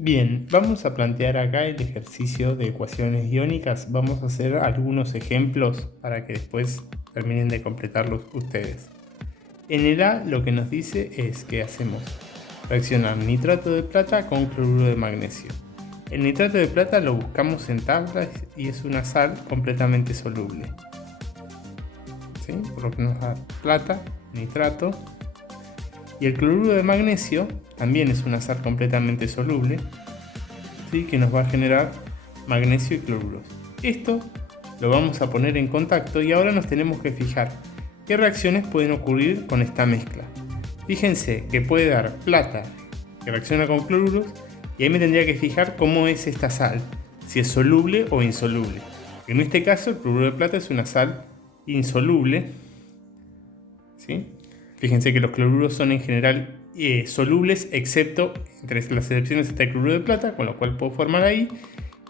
Bien, vamos a plantear acá el ejercicio de ecuaciones iónicas. Vamos a hacer algunos ejemplos para que después terminen de completarlos ustedes. En el A lo que nos dice es que hacemos reaccionar nitrato de plata con cloruro de magnesio. El nitrato de plata lo buscamos en tablas y es una sal completamente soluble. ¿Sí? Por lo que nos da plata, nitrato. Y el cloruro de magnesio también es una sal completamente soluble, ¿sí? Que nos va a generar magnesio y cloruros. Esto lo vamos a poner en contacto y ahora nos tenemos que fijar qué reacciones pueden ocurrir con esta mezcla. Fíjense que puede dar plata que reacciona con cloruros y ahí me tendría que fijar cómo es esta sal, si es soluble o insoluble. En este caso el cloruro de plata es una sal insoluble, ¿sí? Fíjense que los cloruros son en general solubles, excepto entre las excepciones está el cloruro de plata, con lo cual puedo formar ahí.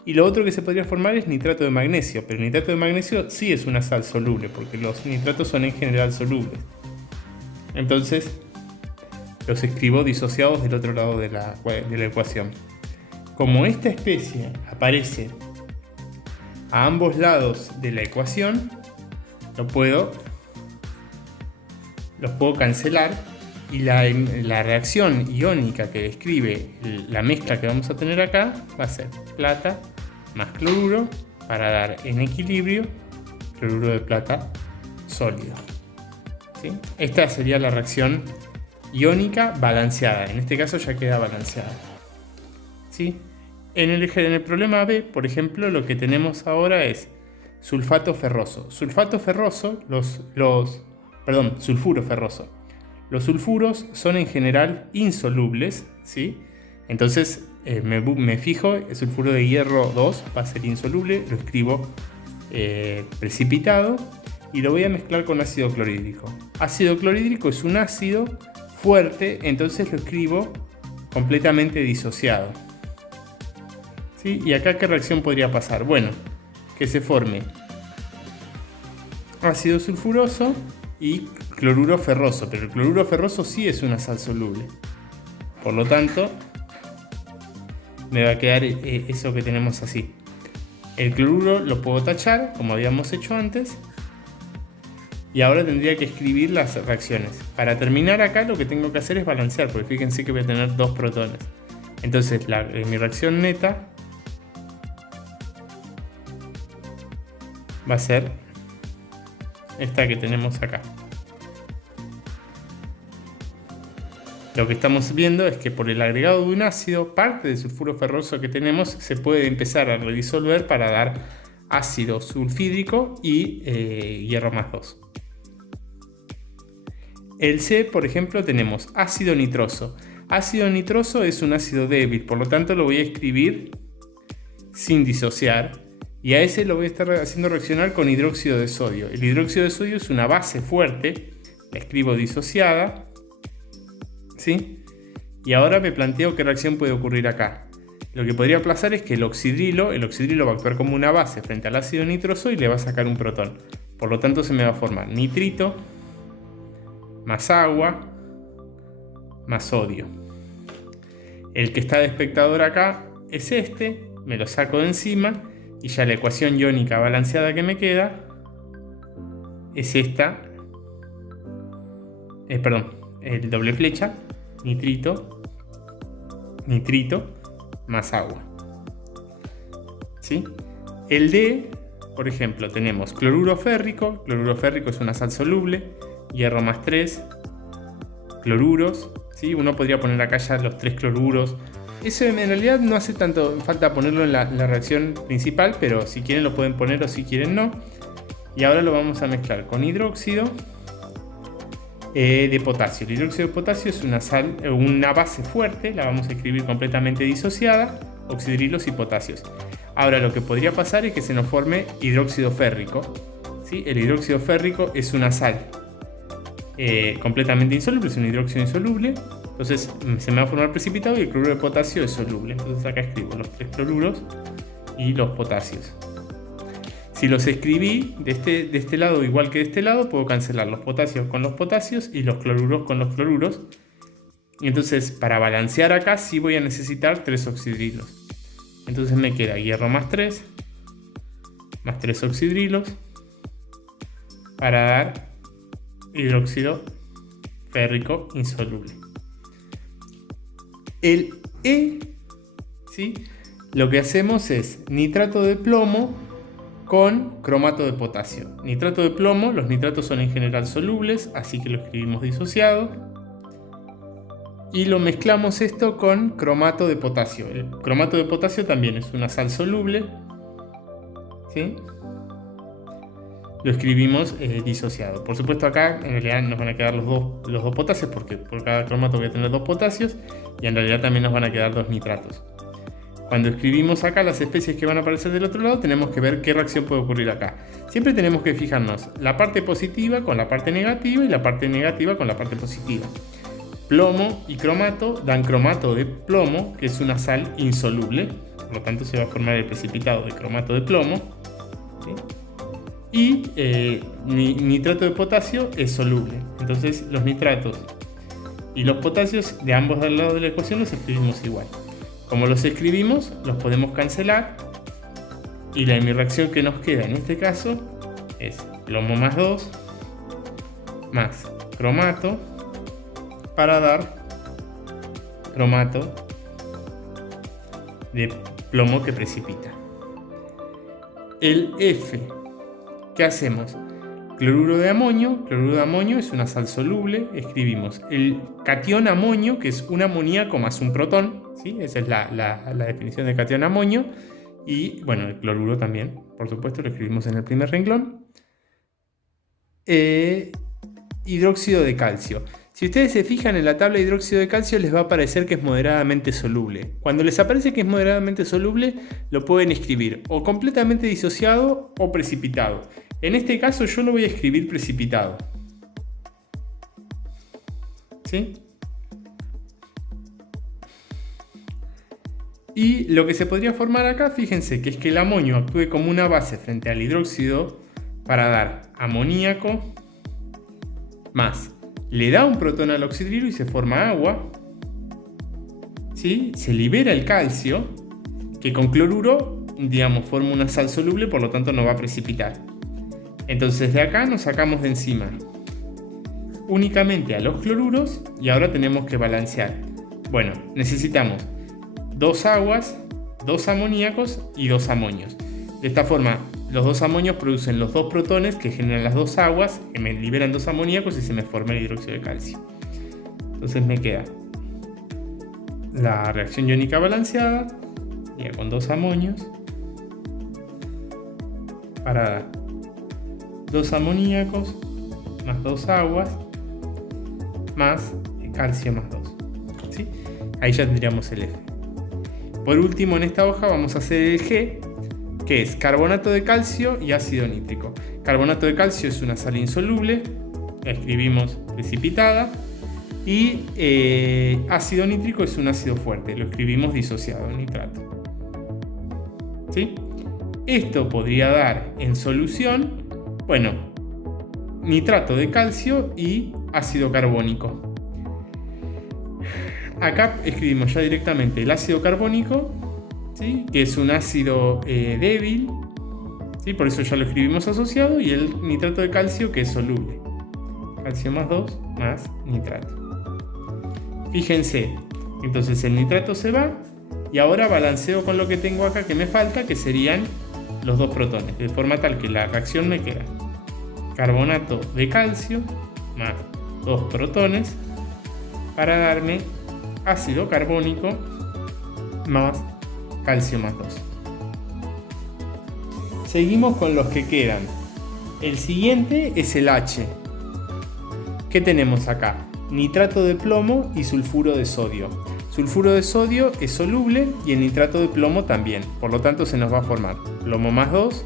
Y lo otro que se podría formar es nitrato de magnesio, pero el nitrato de magnesio sí es una sal soluble, porque los nitratos son en general solubles. Entonces los escribo disociados del otro lado de la ecuación. Como esta especie aparece a ambos lados de la ecuación, los puedo cancelar y la reacción iónica que describe la mezcla que vamos a tener acá va a ser plata más cloruro para dar en equilibrio cloruro de plata sólido. ¿Sí? Esta sería la reacción iónica balanceada. En este caso ya queda balanceada. ¿Sí? En el problema B, por ejemplo, lo que tenemos ahora es sulfato ferroso. Sulfuro ferroso. Los sulfuros son en general insolubles, ¿sí? Entonces me fijo, el sulfuro de hierro 2 va a ser insoluble, lo escribo precipitado y lo voy a mezclar con ácido clorhídrico. Ácido clorhídrico es un ácido fuerte, entonces lo escribo completamente disociado. ¿Sí? ¿Y acá qué reacción podría pasar? Bueno, que se forme ácido sulfuroso y cloruro ferroso, pero el cloruro ferroso sí es una sal soluble. Por lo tanto, me va a quedar eso que tenemos así. El cloruro lo puedo tachar, como habíamos hecho antes. Y ahora tendría que escribir las reacciones. Para terminar acá lo que tengo que hacer es balancear, porque fíjense que voy a tener dos protones. Entonces mi reacción neta va a ser esta que tenemos acá. Lo que estamos viendo es que por el agregado de un ácido, parte del sulfuro ferroso que tenemos se puede empezar a redisolver para dar ácido sulfídrico y hierro más 2. El C, por ejemplo, tenemos ácido nitroso. Ácido nitroso es un ácido débil, por lo tanto lo voy a escribir sin disociar. Y a ese lo voy a estar haciendo reaccionar con hidróxido de sodio. El hidróxido de sodio es una base fuerte, la escribo disociada, ¿sí? Y ahora me planteo qué reacción puede ocurrir acá. Lo que podría pasar es que el oxidrilo va a actuar como una base frente al ácido nitroso y le va a sacar un protón. Por lo tanto se me va a formar nitrito más agua más sodio. El que está de espectador acá es este, me lo saco de encima y ya la ecuación iónica balanceada que me queda es esta, el doble flecha, nitrito más agua. ¿Sí? El D, por ejemplo, tenemos cloruro férrico es una sal soluble, hierro más 3, cloruros, ¿sí? Uno podría poner acá ya los 3 cloruros. Eso en realidad no hace tanto falta ponerlo en la reacción principal, pero si quieren lo pueden poner o si quieren no. Y ahora lo vamos a mezclar con hidróxido de potasio. El hidróxido de potasio es una base fuerte, la vamos a escribir completamente disociada, oxidrilos y potasios. Ahora lo que podría pasar es que se nos forme hidróxido férrico, ¿sí? El hidróxido férrico es una sal completamente insoluble, es un hidróxido insoluble. Entonces se me va a formar precipitado y el cloruro de potasio es soluble. Entonces acá escribo los 3 cloruros y los potasios. Si los escribí de este lado igual que de este lado, puedo cancelar los potasios con los potasios y los cloruros con los cloruros. Entonces, para balancear acá sí voy a necesitar 3 oxidrilos. Entonces me queda hierro más 3 oxidrilos para dar hidróxido férrico insoluble. El E, ¿sí? Lo que hacemos es nitrato de plomo con cromato de potasio. Nitrato de plomo, los nitratos son en general solubles, así que lo escribimos disociado. Y lo mezclamos esto con cromato de potasio. El cromato de potasio también es una sal soluble, ¿sí? Lo escribimos disociado. Por supuesto acá en realidad nos van a quedar los dos potasios, porque por cada cromato voy a tener 2 potasios, y en realidad también nos van a quedar 2 nitratos. Cuando escribimos acá las especies que van a aparecer del otro lado, tenemos que ver qué reacción puede ocurrir acá. Siempre tenemos que fijarnos la parte positiva con la parte negativa y la parte negativa con la parte positiva. Plomo y cromato dan cromato de plomo, que es una sal insoluble, por lo tanto se va a formar el precipitado de cromato de plomo, ¿sí? Y nitrato de potasio es soluble. Entonces los nitratos y los potasios de ambos lados de la ecuación los escribimos igual. Como los escribimos, los podemos cancelar, y mi reacción que nos queda en este caso es plomo más 2 más cromato para dar cromato de plomo que precipita. El F, ¿qué hacemos? Cloruro de amonio es una sal soluble, escribimos el catión amonio, que es un amoníaco más un protón, ¿sí? Esa es la definición de catión amonio, y bueno, el cloruro también, por supuesto, lo escribimos en el primer renglón. Hidróxido de calcio. Si ustedes se fijan en la tabla de hidróxido de calcio, les va a aparecer que es moderadamente soluble. Cuando les aparece que es moderadamente soluble, lo pueden escribir o completamente disociado o precipitado. En este caso yo lo voy a escribir precipitado, ¿sí? Y lo que se podría formar acá, fíjense, que es que el amonio actúe como una base frente al hidróxido para dar amoníaco más. Le da un protón al oxidrilo y se forma agua, ¿sí? Se libera el calcio, que con cloruro, digamos, forma una sal soluble, por lo tanto no va a precipitar. Entonces de acá nos sacamos de encima únicamente a los cloruros, y ahora tenemos que balancear. Bueno, necesitamos 2 aguas, 2 amoníacos y 2 amonios. De esta forma, los 2 amonios producen los 2 protones que generan las 2 aguas, que me liberan 2 amoníacos y se me forma el hidróxido de calcio. Entonces me queda la reacción iónica balanceada, ya con 2 amonios, para dar 2 amoníacos más 2 aguas más calcio más 2, ¿sí? Ahí ya tendríamos el F. Por último, en esta hoja vamos a hacer el G, que es carbonato de calcio y ácido nítrico. Carbonato de calcio es una sal insoluble, la escribimos precipitada, y ácido nítrico es un ácido fuerte, lo escribimos disociado, nitrato, ¿sí? Esto podría dar en solución, bueno, nitrato de calcio y ácido carbónico. Acá escribimos ya directamente el ácido carbónico, ¿sí? Que es un ácido débil, ¿sí? Por eso ya lo escribimos asociado, y el nitrato de calcio, que es soluble. Calcio más 2 más nitrato. Fíjense, entonces el nitrato se va, y ahora balanceo con lo que tengo acá que me falta, que serían los 2 protones, de forma tal que la reacción me queda carbonato de calcio más 2 protones para darme ácido carbónico más calcio más 2. Seguimos con los que quedan. El siguiente es el H. ¿Qué tenemos acá? Nitrato de plomo y sulfuro de sodio. Sulfuro de sodio es soluble y el nitrato de plomo también. Por lo tanto se nos va a formar plomo más 2,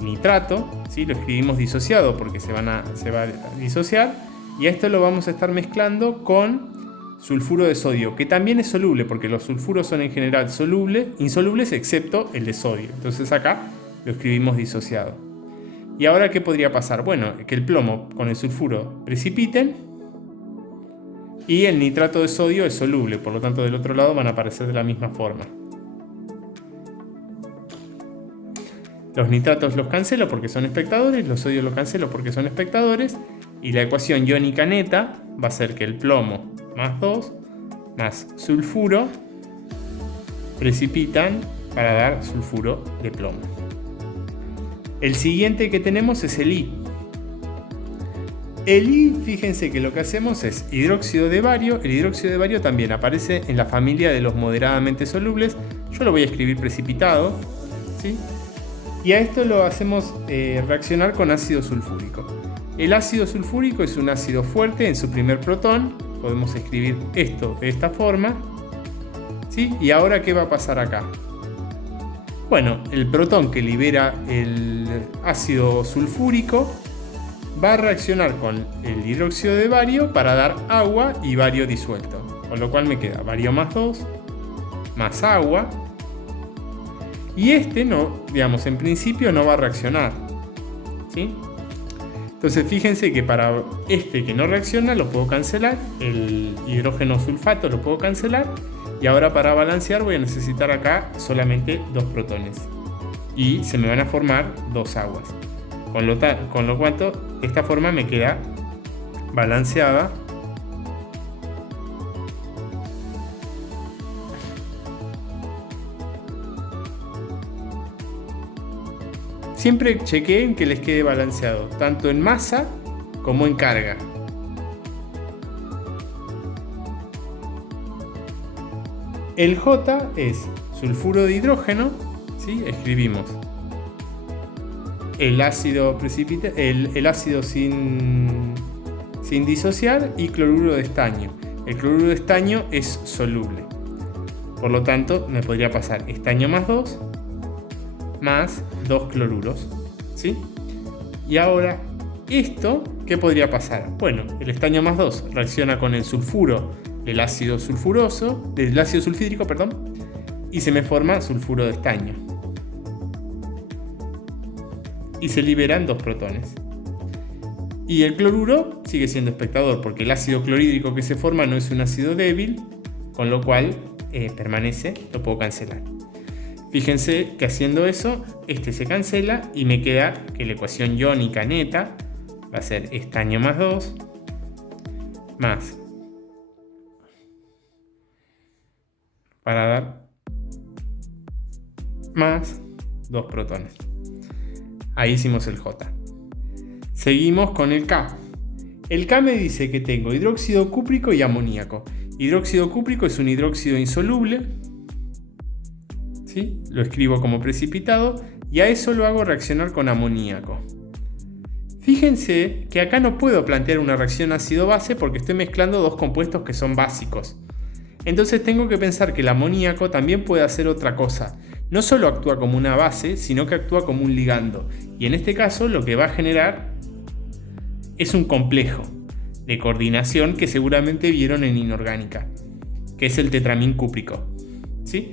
nitrato, ¿sí? Lo escribimos disociado porque se va a disociar. Y a esto lo vamos a estar mezclando con sulfuro de sodio, que también es soluble, porque los sulfuros son en general insolubles excepto el de sodio. Entonces acá lo escribimos disociado. ¿Y ahora qué podría pasar? Bueno, que el plomo con el sulfuro precipiten, Y el nitrato de sodio es soluble, por lo tanto del otro lado van a aparecer de la misma forma. Los nitratos los cancelo porque son espectadores, los sodios los cancelo porque son espectadores, y la ecuación iónica neta va a ser que el plomo más 2 más sulfuro precipitan para dar sulfuro de plomo. El siguiente que tenemos es el I. El I, fíjense que lo que hacemos es hidróxido de bario. El hidróxido de bario también aparece en la familia de los moderadamente solubles. Yo lo voy a escribir precipitado, ¿sí? Y a esto lo hacemos reaccionar con ácido sulfúrico. El ácido sulfúrico es un ácido fuerte en su primer protón. Podemos escribir esto de esta forma, ¿sí? Y ahora, ¿qué va a pasar acá? Bueno, el protón que libera el ácido sulfúrico va a reaccionar con el hidróxido de bario para dar agua y bario disuelto. Con lo cual me queda bario más 2 más agua. Y este no, digamos, en principio no va a reaccionar, ¿sí? Entonces fíjense que para este que no reacciona lo puedo cancelar, el hidrógeno sulfato lo puedo cancelar, y ahora para balancear voy a necesitar acá solamente 2 protones y se me van a formar 2 aguas, con lo cual de esta forma me queda balanceada Siempre chequeen que les quede balanceado, tanto en masa como en carga. El J es sulfuro de hidrógeno, ¿sí? Escribimos el ácido sin disociar y cloruro de estaño. El cloruro de estaño es soluble. Por lo tanto, me podría pasar estaño más 2 más 2 cloruros, ¿sí? Y ahora, ¿esto qué podría pasar? Bueno, el estaño más 2 reacciona con el sulfuro del ácido sulfídrico, y se me forma sulfuro de estaño. Y se liberan 2 protones. Y el cloruro sigue siendo espectador, porque el ácido clorhídrico que se forma no es un ácido débil, con lo cual permanece, lo puedo cancelar. Fíjense que haciendo eso, este se cancela y me queda que la ecuación iónica neta va a ser estaño más 2 más, para dar más 2 protones. Ahí hicimos el J. Seguimos con el K. El K me dice que tengo hidróxido cúprico y amoníaco. Hidróxido cúprico es un hidróxido insoluble, ¿sí? Lo escribo como precipitado y a eso lo hago reaccionar con amoníaco. Fíjense que acá no puedo plantear una reacción ácido-base porque estoy mezclando dos compuestos que son básicos. Entonces tengo que pensar que el amoníaco también puede hacer otra cosa. No solo actúa como una base, sino que actúa como un ligando. Y en este caso lo que va a generar es un complejo de coordinación que seguramente vieron en inorgánica, que es el tetramín cúprico, ¿sí?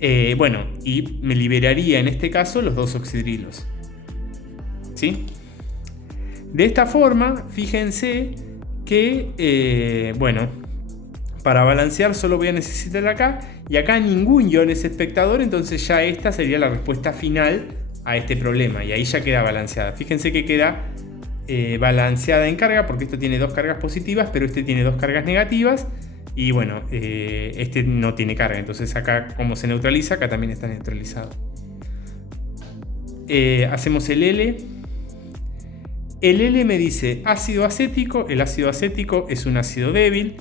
Y me liberaría en este caso los 2 oxidrilos, ¿sí? De esta forma, fíjense que, para balancear solo voy a necesitar acá, y acá ningún ion es espectador, entonces ya esta sería la respuesta final a este problema, y ahí ya queda balanceada. Fíjense que queda balanceada en carga, porque esto tiene 2 cargas positivas, pero este tiene 2 cargas negativas, y este no tiene carga, entonces acá como se neutraliza, acá también está neutralizado. Hacemos el L. El L me dice ácido acético. El ácido acético es un ácido débil,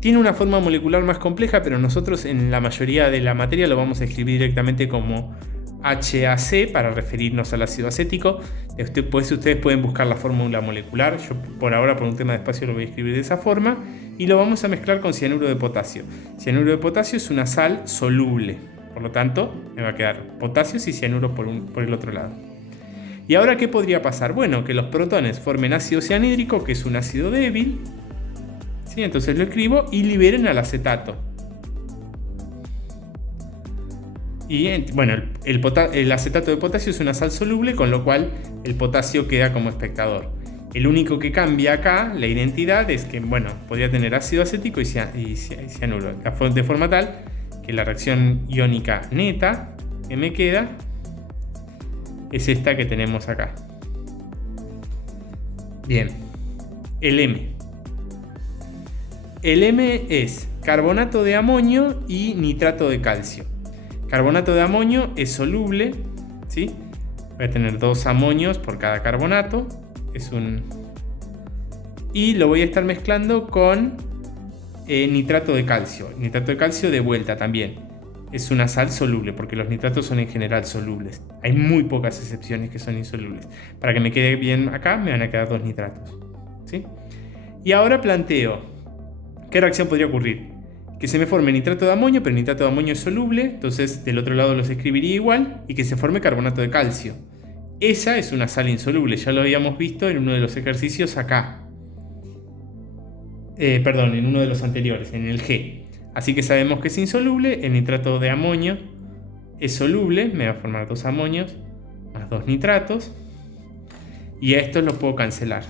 tiene una forma molecular más compleja, pero nosotros en la mayoría de la materia lo vamos a escribir directamente como HAC para referirnos al ácido acético. Después ustedes pueden buscar la fórmula molecular. Yo por ahora, por un tema de espacio, lo voy a escribir de esa forma. Y lo vamos a mezclar con cianuro de potasio. Cianuro de potasio es una sal soluble. Por lo tanto, me va a quedar potasios y cianuro por el otro lado. ¿Y ahora qué podría pasar? Bueno, que los protones formen ácido cianhídrico, que es un ácido débil. ¿Sí? Entonces lo escribo y liberen al acetato. Y el acetato de potasio es una sal soluble, con lo cual el potasio queda como espectador. El único que cambia acá, la identidad, es que, bueno, podría tener ácido acético y cianuro. De forma tal que la reacción iónica neta que me queda es esta que tenemos acá. Bien, el M. El M es carbonato de amonio y nitrato de calcio. Carbonato de amonio es soluble, ¿sí? Voy a tener 2 amonios por cada carbonato. Y lo voy a estar mezclando con nitrato de calcio. Nitrato de calcio de vuelta también. Es una sal soluble, porque los nitratos son en general solubles. Hay muy pocas excepciones que son insolubles. Para que me quede bien acá, me van a quedar 2 nitratos, ¿sí? Y ahora planteo, ¿qué reacción podría ocurrir? Que se me forme nitrato de amonio, pero el nitrato de amonio es soluble, entonces del otro lado los escribiría igual, y que se forme carbonato de calcio. Esa es una sal insoluble, ya lo habíamos visto en uno de los ejercicios acá. En uno de los anteriores, en el G. Así que sabemos que es insoluble. El nitrato de amonio es soluble, me va a formar 2 amonios más 2 nitratos. Y a estos los puedo cancelar.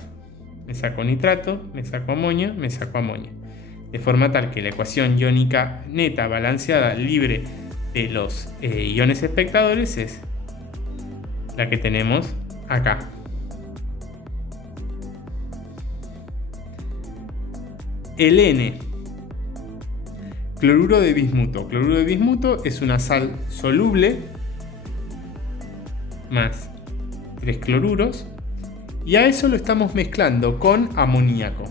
Me saco nitrato, me saco amonio, me saco amonio. De forma tal que la ecuación iónica neta balanceada libre de los iones espectadores es la que tenemos acá. El N, cloruro de bismuto. Cloruro de bismuto es una sal soluble más 3 cloruros y a eso lo estamos mezclando con amoníaco.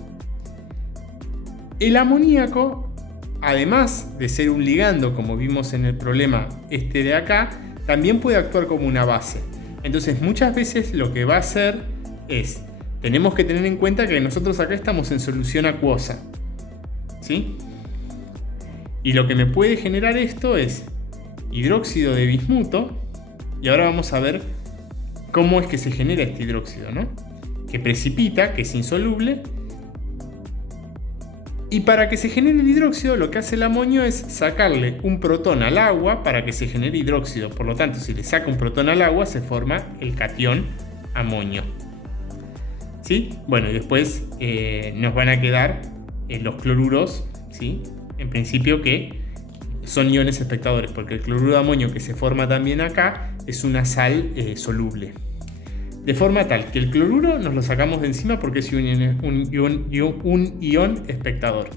El amoníaco, además de ser un ligando, como vimos en el problema este de acá, también puede actuar como una base. Entonces muchas veces lo que va a hacer es, tenemos que tener en cuenta que nosotros acá estamos en solución acuosa, ¿sí? Y lo que me puede generar esto es hidróxido de bismuto. Y ahora vamos a ver cómo es que se genera este hidróxido, ¿no? Que precipita, que es insoluble. Y para que se genere el hidróxido, lo que hace el amonio es sacarle un protón al agua para que se genere hidróxido. Por lo tanto, si le saca un protón al agua, se forma el catión amonio. ¿Sí? Bueno, y después nos van a quedar los cloruros, ¿sí? En principio que son iones espectadores, porque el cloruro de amonio que se forma también acá es una sal soluble. De forma tal que el cloruro nos lo sacamos de encima porque es un ion espectador.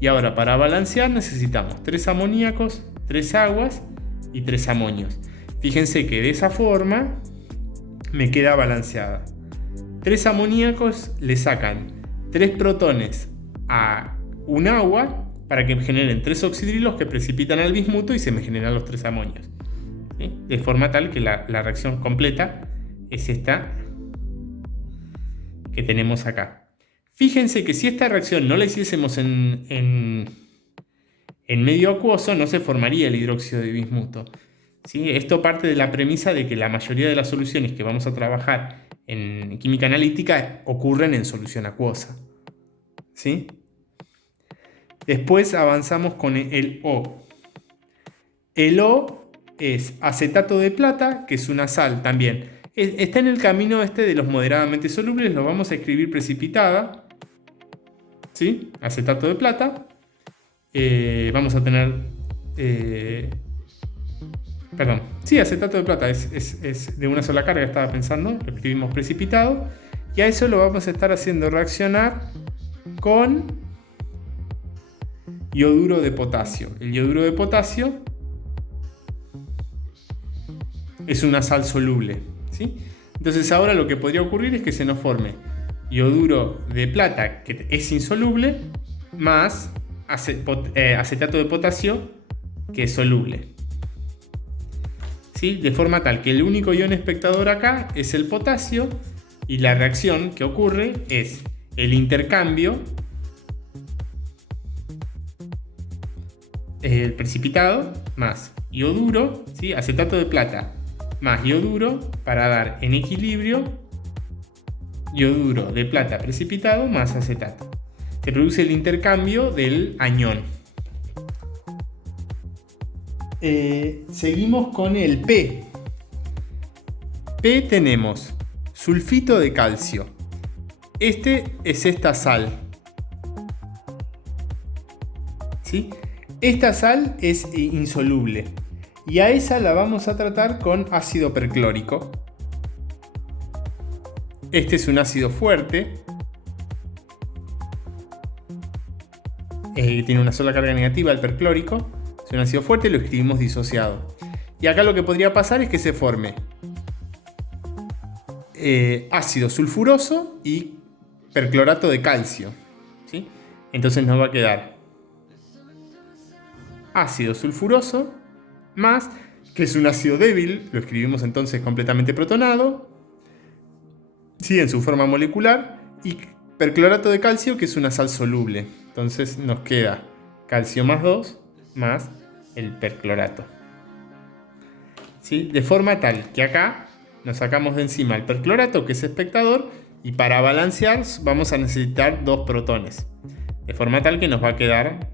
Y ahora para balancear necesitamos 3 amoníacos, 3 aguas y 3 amonios. Fíjense que de esa forma me queda balanceada. 3 amoníacos le sacan 3 protones a un agua para que me generen 3 oxidrilos que precipitan al bismuto y se me generan los 3 amonios, ¿sí? De forma tal que la reacción completa es esta que tenemos acá. Fíjense que si esta reacción no la hiciésemos en medio acuoso, no se formaría el hidróxido de bismuto, ¿sí? Esto parte de la premisa de que la mayoría de las soluciones que vamos a trabajar en química analítica ocurren en solución acuosa, ¿sí? Después avanzamos con el O. El O es acetato de plata, que es una sal también. Está en el camino este de los moderadamente solubles, lo vamos a escribir precipitada, ¿sí? Acetato de plata. Vamos a tener... acetato de plata es de una sola carga, estaba pensando, lo escribimos precipitado. Y a eso lo vamos a estar haciendo reaccionar con yoduro de potasio. El yoduro de potasio es una sal soluble, ¿sí? Entonces ahora lo que podría ocurrir es que se nos forme yoduro de plata, que es insoluble, más acetato de potasio, que es soluble, ¿sí? De forma tal que el único ion espectador acá es el potasio y la reacción que ocurre es el intercambio, el precipitado más yoduro, ¿sí? Acetato de plata más yoduro para dar en equilibrio yoduro de plata precipitado más acetato. Se produce el intercambio del anión. Seguimos con el P. P tenemos sulfito de calcio. Este es esta sal. ¿Sí? Esta sal es insoluble y a esa la vamos a tratar con ácido perclórico. Este es un ácido fuerte. Tiene una sola carga negativa, el perclórico. Es un ácido fuerte, lo escribimos disociado. Y acá lo que podría pasar es que se forme ácido sulfuroso y perclorato de calcio. ¿Sí? Entonces nos va a quedar ácido sulfuroso más, que es un ácido débil, lo escribimos entonces completamente protonado, ¿sí? En su forma molecular, y perclorato de calcio, que es una sal soluble. Entonces nos queda calcio más 2 más el perclorato. ¿Sí? De forma tal que acá nos sacamos de encima el perclorato, que es espectador, y para balancear vamos a necesitar 2 protones. De forma tal que nos va a quedar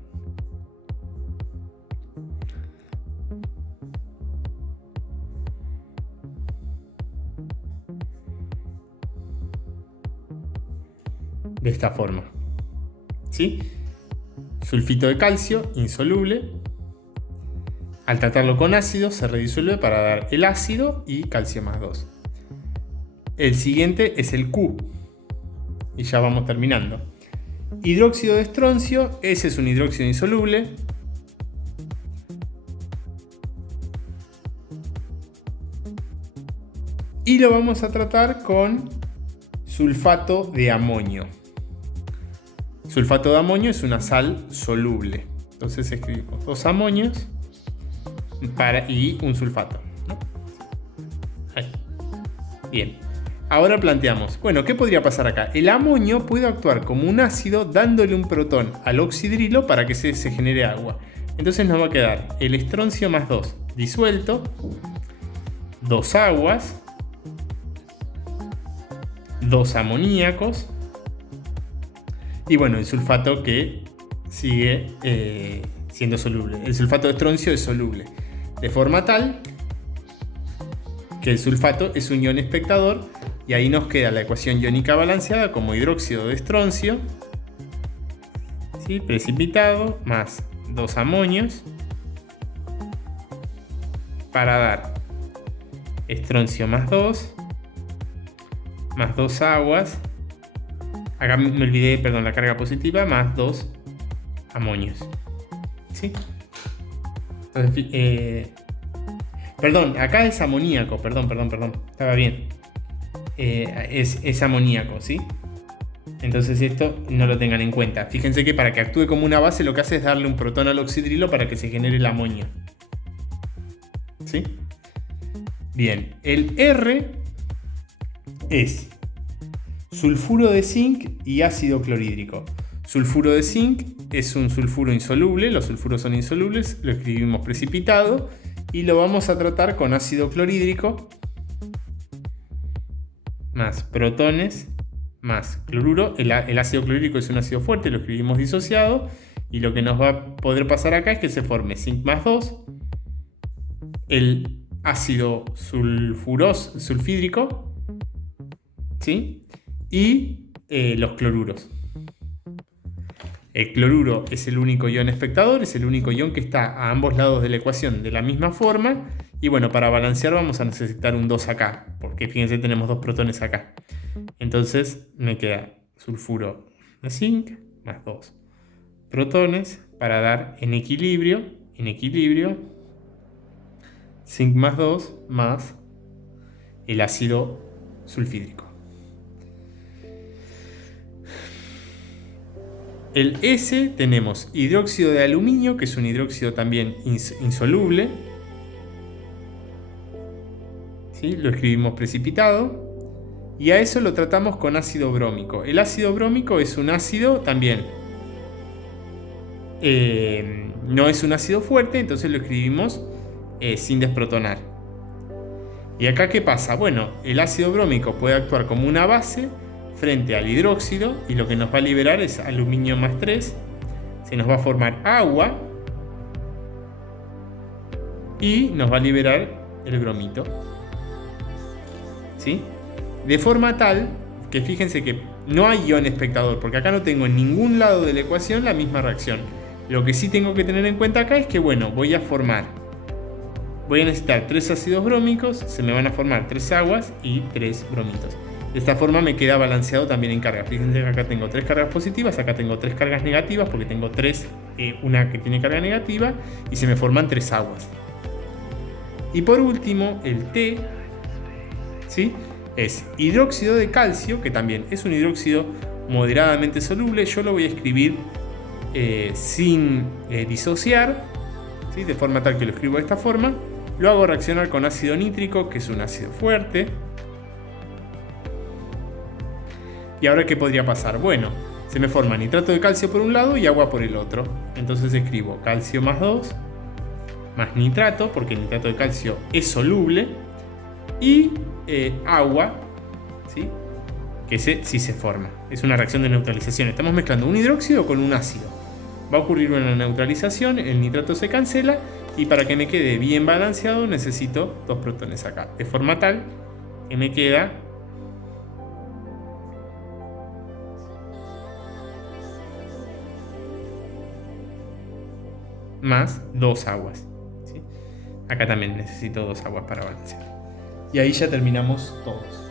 de esta forma. ¿Sí? Sulfito de calcio insoluble. Al tratarlo con ácido se redisuelve para dar el ácido y calcio más 2. El siguiente es el Q. Y ya vamos terminando. Hidróxido de estroncio, ese es un hidróxido insoluble. Y lo vamos a tratar con sulfato de amonio. Sulfato de amonio es una sal soluble. Entonces escribimos 2 amonios y un sulfato, ¿no? Ahí. Bien. Ahora planteamos, bueno, ¿qué podría pasar acá? El amonio puede actuar como un ácido dándole un protón al oxidrilo para que se genere agua. Entonces nos va a quedar el estroncio más 2 disuelto, 2 aguas, 2 amoníacos y bueno, el sulfato que sigue siendo soluble. El sulfato de estroncio es soluble, de forma tal que el sulfato es un ion espectador y ahí nos queda la ecuación iónica balanceada como hidróxido de estroncio, ¿sí? Precipitado más 2 amonios para dar estroncio más 2 más 2 aguas, acá me olvidé, perdón, la carga positiva, más 2 amonios. ¿Sí? Entonces, perdón, acá es amoníaco, perdón, estaba bien. Es amoníaco, ¿sí? Entonces esto no lo tengan en cuenta. Fíjense que para que actúe como una base lo que hace es darle un protón al oxidrilo para que se genere el amonio. ¿Sí? Bien, el R es sulfuro de zinc y ácido clorhídrico. Sulfuro de zinc es un sulfuro insoluble, los sulfuros son insolubles, lo escribimos precipitado y lo vamos a tratar con ácido clorhídrico más protones más cloruro. El ácido clorhídrico es un ácido fuerte, lo escribimos disociado y lo que nos va a poder pasar acá es que se forme zinc más 2, el ácido sulfídrico, ¿sí? Y los cloruros. El cloruro es el único ion espectador, es el único ion que está a ambos lados de la ecuación de la misma forma. Y bueno, para balancear vamos a necesitar un 2 acá, porque fíjense, tenemos 2 protones acá. Entonces me queda sulfuro de zinc más 2 protones para dar en equilibrio, zinc más 2 más el ácido sulfídrico. El S tenemos hidróxido de aluminio, que es un hidróxido también insoluble. ¿Sí? Lo escribimos precipitado. Y a eso lo tratamos con ácido brómico. El ácido brómico es un ácido también. No es un ácido fuerte, entonces lo escribimos sin desprotonar. ¿Y acá qué pasa? Bueno, el ácido brómico puede actuar como una base frente al hidróxido y lo que nos va a liberar es aluminio más 3. Se nos va a formar agua y nos va a liberar el bromito. ¿Sí? De forma tal que fíjense que no hay ion espectador, porque acá no tengo en ningún lado de la ecuación la misma reacción. Lo que sí tengo que tener en cuenta acá es que, bueno, voy a necesitar 3 ácidos brómicos, se me van a formar 3 aguas y 3 bromitos. De esta forma me queda balanceado también en cargas. Fíjense que acá tengo 3 cargas positivas, acá tengo 3 cargas negativas, porque tengo una que tiene carga negativa, y se me forman 3 aguas. Y por último, el T, ¿sí?, es hidróxido de calcio, que también es un hidróxido moderadamente soluble. Yo lo voy a escribir sin disociar, ¿sí?, de forma tal que lo escribo de esta forma. Lo hago reaccionar con ácido nítrico, que es un ácido fuerte. ¿Y ahora qué podría pasar? Bueno, se me forma nitrato de calcio por un lado y agua por el otro. Entonces escribo calcio más 2 más nitrato, porque el nitrato de calcio es soluble, y agua, ¿sí?, que sí se forma. Es una reacción de neutralización. Estamos mezclando un hidróxido con un ácido. Va a ocurrir una neutralización, el nitrato se cancela, y para que me quede bien balanceado necesito 2 protones acá. De forma tal que me queda más 2 aguas, ¿sí? Acá también necesito 2 aguas para balancear. Y ahí ya terminamos todos.